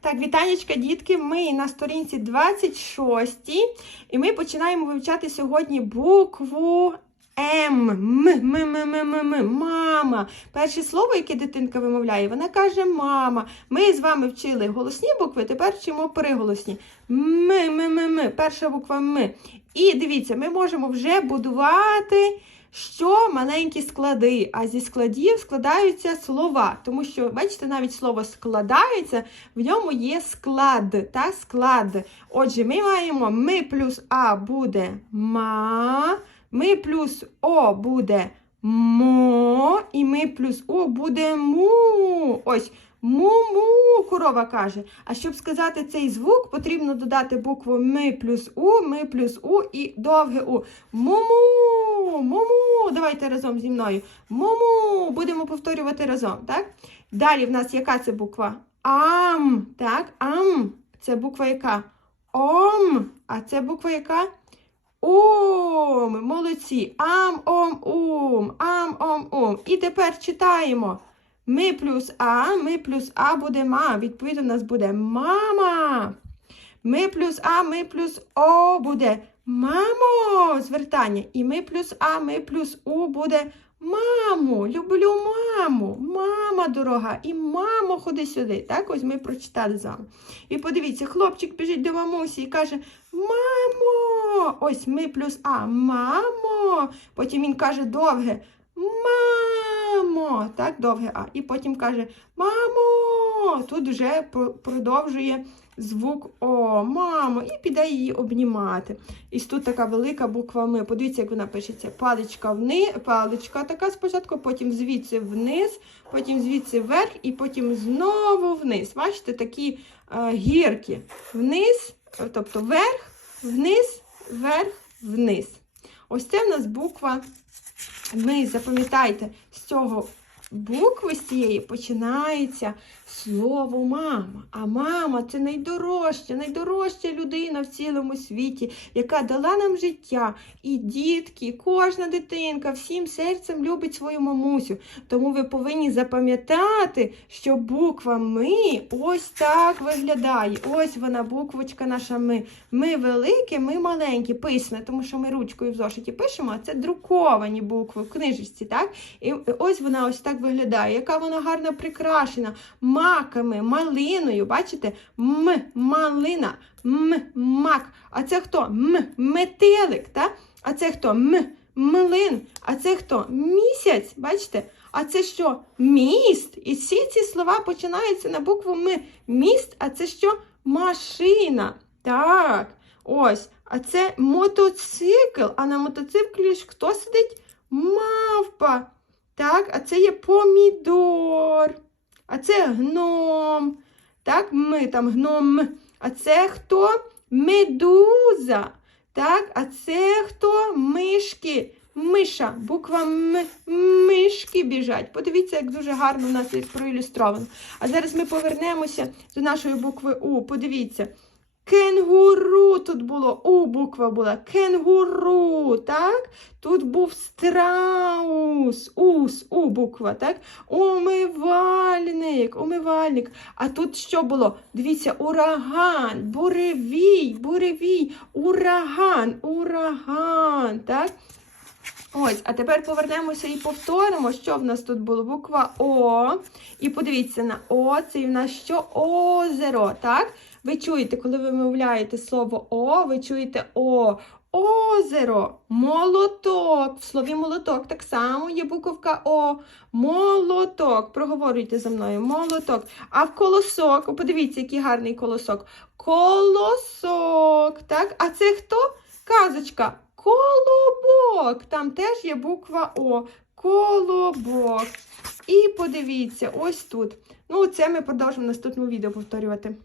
Так, вітанечка, дітки. Ми на сторінці 26 і ми починаємо вивчати сьогодні букву М. М, м, м, м, м, м. Мама. Перше слово, яке дитинка вимовляє, вона каже мама. Ми з вами вчили голосні букви, тепер вчимо приголосні. М, м, м, м. Перша буква М. І дивіться, ми можемо вже будувати. Що маленькі склади, а зі складів складаються слова, тому що, бачите, навіть слово складається, в ньому є склад. Та склад. Отже, ми маємо ми плюс А буде ма, ми плюс О буде мо, і ми плюс О буде му. Ось му-му, корова каже. А щоб сказати цей звук, потрібно додати букву ми плюс У, ми плюс У і довге У. Му-му, му-му. Давайте разом зі мною. Му-му. Будемо повторювати разом, так? Далі в нас яка це буква? Ам. Так, ам. Це буква яка? Ом. А це буква яка? Ом. Молодці. Ам, ом, ум. Ам, ом, ум. І тепер читаємо. Ми плюс А, ми плюс А буде ма. Відповідно, у нас буде мама. Ми плюс А, ми плюс О буде мамо. Звертання. І ми плюс А, ми плюс У буде маму. Люблю маму. Мама дорога. І мамо, ходи сюди. Так, ось ми прочитали з вами. І подивіться, хлопчик біжить до мамусі і каже: Мамо! Ось ми плюс А. Мамо. Потім він каже довге. Мамо! Так, довге А. І потім каже Мамо! Тут вже про- продовжує звук О, мамо, і піде її обнімати. І тут така велика буква М. Подивіться, як вона пишеться. Паличка вниз, паличка така спочатку, потім звідси вниз, потім звідси вверх, і потім знову вниз. Бачите, такі е, гірки. Вниз, тобто вверх, вниз, вверх, вниз. Ось це в нас буква ми запам'ятайте, з цього букви з цієї починається слово мама. А мама це найдорожча, найдорожча людина в цілому світі, яка дала нам життя. І дітки, і кожна дитинка всім серцем любить свою мамусю. Тому ви повинні запам'ятати, що буква ми ось так виглядає. Ось вона, буквочка наша ми. Ми велике, ми маленькі, письме, тому що ми ручкою в зошиті пишемо, а це друковані букви в книжечці, так? І ось вона ось так виглядає. Яка вона гарна прикрашена маками, малиною. Бачите? М, малина, м, мак. А це хто? М, метелик, так? А це хто? М, млин. А це хто? Місяць. Бачите? А це що? Міст. І всі ці слова починаються на букву М. Міст, а це що? Машина. Так. Ось. А це мотоцикл. А на мотоциклі ж хто сидить? Мавпа. Так, а це є помідор. А це гном. Так, ми там гном. А це хто? Медуза. Так, а це хто? Мишки. Миша. Буква М. Мишки біжать. Подивіться, як дуже гарно у нас це проілюстровано. А зараз ми повернемося до нашої букви У. Подивіться. Кенгуру тут було, У буква була. Кенгуру, так? Тут був страус, ус, У буква, так? Умивальник, умивальник. А тут що було? Дивіться, ураган, буревій, буревій, ураган, ураган, так? Ось, а тепер повернемося і повторимо, що в нас тут було. Буква О. І подивіться на О, це і в нас що? Озеро, так? Ви чуєте, коли ви вимовляєте слово О, ви чуєте О. Озеро, молоток. В слові молоток так само є буковка О. Молоток. Проговорюйте за мною. Молоток. А в колосок, подивіться, який гарний колосок. Колосок. Так? А це хто? Казочка. Колобок. Там теж є буква О. Колобок. І подивіться, ось тут. Ну, це ми продовжимо в наступному відео повторювати.